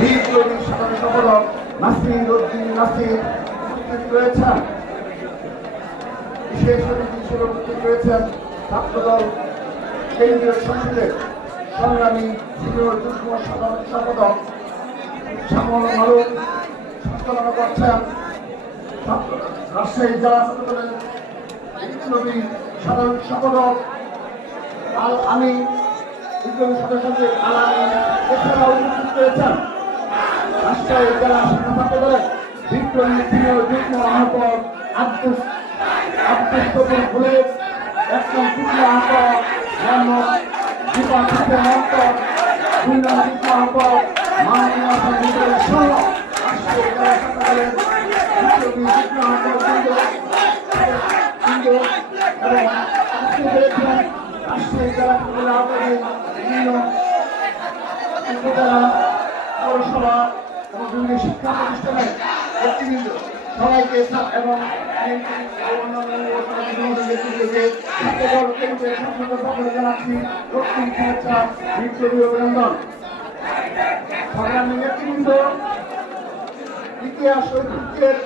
বিপ্লবী সাধারণ সম্পাদক নাসির উদ্দিন নাসির উপস্থিত রয়েছেন। বিশেষ অতিথি হিসেবে উপস্থিত রয়েছেন ছাত্রদল কেন্দ্রীয় সংসদের সংগ্রামী সিনিয়র যুগ্ম সাধারণ সম্পাদক শ্যামল মারুফ সঞ্চালনা করছেন রাজশাহী জেলা ছাত্রদলের বিপ্লবী সাধারণ সম্পাদক আল আমিন, বিপ্লবী সদস্য আল আমিন এছাড়াও উপস্থিত রয়েছেন রাজশাহী জেলা শাখা ছাত্রদলের বিপ্লবী সিনিয়র যুগ্ম আহ্বায়ক আব্দুস শকুর ফুলের একজন যুগ্ম আহ্বায়ক মোহাম্মদ দীপক হোসেন অন্তর, খুলনা যুগ্ম আহ্বায়ক মাহমুদ হাসান মিদুল সহ রাজশাহী জেলা ছাত্রদলের বিপ্লবী যুগ্ম আহ্বায়ক এবং উপস্থিত রয়েছেন রাজশাহী জেলা ছাত্রদলের আহ্বায়ক বিভিন্ন উপজেলা পৌরসভা এবং বিভিন্ন শিক্ষা প্রতিষ্ঠানের ব্যক্তিবৃন্দ সবাইকে এবং জানাচ্ছি দক্ষিণ শুভেচ্ছা বিপ্লবী অভিনন্দন। সংগ্রামী নেতৃবৃন্দ, ইতিহাস ঐতিহ্যের